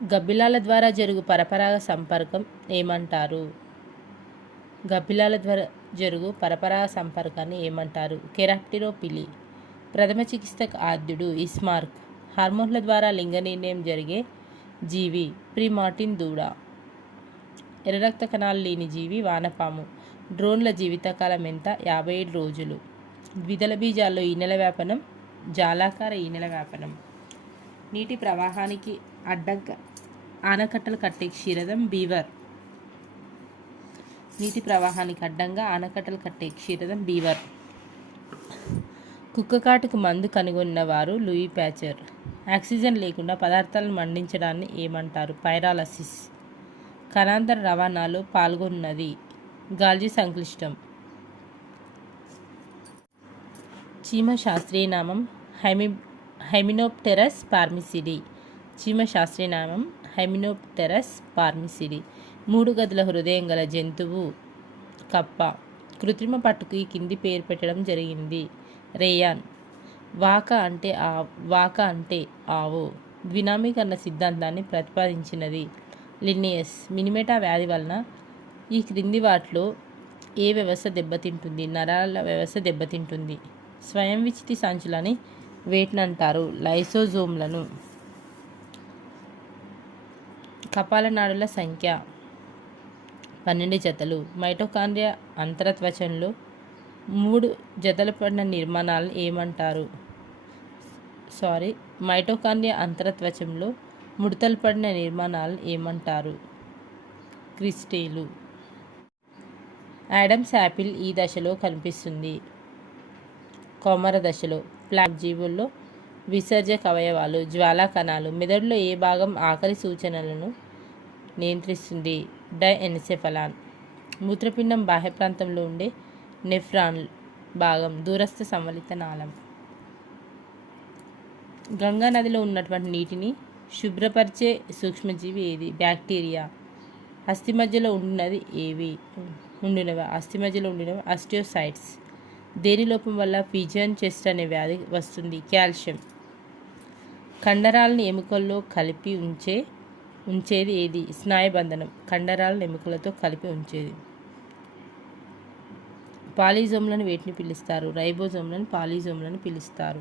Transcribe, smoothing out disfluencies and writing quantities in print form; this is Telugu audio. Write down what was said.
గబ్బిలాల ద్వారా జరుగు పరపరాగ సంపర్కం ఏమంటారు? గబ్బిలాల ద్వారా జరుగు పరపరాగ సంపర్కాన్ని ఏమంటారు? కెరాప్టెరోపిలి. ప్రథమ చికిత్సక ఆద్యుడు ఇస్మార్క్. హార్మోన్ల ద్వారా లింగ నిర్ణయం జరిగే జీవి ప్రిమార్టిన్ దూడ. ఎర్ర రక్త కణాలు లేని జీవి వానపాము. డ్రోన్ల జీవితకాలం ఎంత? 57 రోజులు. ద్విదళ బీజాల్లో ఈనెల వ్యాపనం జాలాకార ఈనెల వ్యాపనం. నీటి ప్రవాహానికి అడ్డంగా ఆనకట్టలు కట్టే క్షీరదం బీవర్. నీటి ప్రవాహానికి అడ్డంగా ఆనకట్టలు కట్టే క్షీరదం బీవర్. కుక్కకాటుకు మందు కనుగొన్న వారు లూయి ప్యాచర్. ఆక్సిజన్ లేకుండా పదార్థాలను మండించడాన్ని ఏమంటారు? పైరాలసిస్. కణాంతర రవాణాలో పాల్గొన్నది గాల్జీ సంక్లిష్టం. చీమ శాస్త్రీయ నామం హైమినోప్టెరస్ పార్మిసిడి. చీమ శాస్త్రీయ నామం హైమినోప్టెరస్ పార్మిసిడి. 3 గదుల హృదయం గల జంతువు కప్ప. కృత్రిమ పట్టుకు ఈ కింది పేరు పెట్టడం జరిగింది. రేయాన్. వాక అంటే ఆవు. ద్వినామీకరణ సిద్ధాంతాన్ని ప్రతిపాదించినది లిన్నియస్. మినిమేటా వ్యాధి వలన ఈ క్రింది వాటిలో ఏ వ్యవస్థ దెబ్బతింటుంది? నరాల వ్యవస్థ దెబ్బతింటుంది. స్వయం విచితి సంచులని వేటినంటారు? లైసోజోమ్లను. కపాలనాడుల సంఖ్య 12 జతలు. మైటోకాండ్రియా అంతరత్వచంలో 3 జతలు పడిన నిర్మాణాలను ఏమంటారు? మైటోకాండ్రియా అంతరత్వచంలో ముడతలు పడిన నిర్మాణాలను ఏమంటారు? క్రిస్టేలు. యాడమ్స్ యాపిల్ ఈ దశలో కనిపిస్తుంది. కౌమార దశలో. ప్లాంట్ జీవుల్లో విసర్జక అవయవాలు జ్వాలా కణాలు. మెదడులో ఏ భాగం ఆకలి సూచనలను నియంత్రిస్తుంది? డైఎన్సెఫలాన్. మూత్రపిండం బాహ్య ప్రాంతంలో ఉండే నెఫ్రాన్ భాగం దూరస్థ సంవలిత నాళం. గంగా నదిలో ఉన్నటువంటి నీటిని శుభ్రపరిచే సూక్ష్మజీవి ఏది? బ్యాక్టీరియా. అస్థి మధ్యలో ఉండినవి ఆస్టియోసైట్స్. దేని లోపం వల్ల పిజియన్ చెస్ట్ అనే వ్యాధి వస్తుంది? కాల్షియం. కండరాలను ఎముకల్లో కలిపి ఉంచేది ఏది? స్నాయుబంధనం. కండరాలను ఎముకలతో కలిపి ఉంచేది. పాలిజోమ్లను వేటిని పిలుస్తారు? రైబోజోమ్లను పాలిజోమ్లను పిలుస్తారు.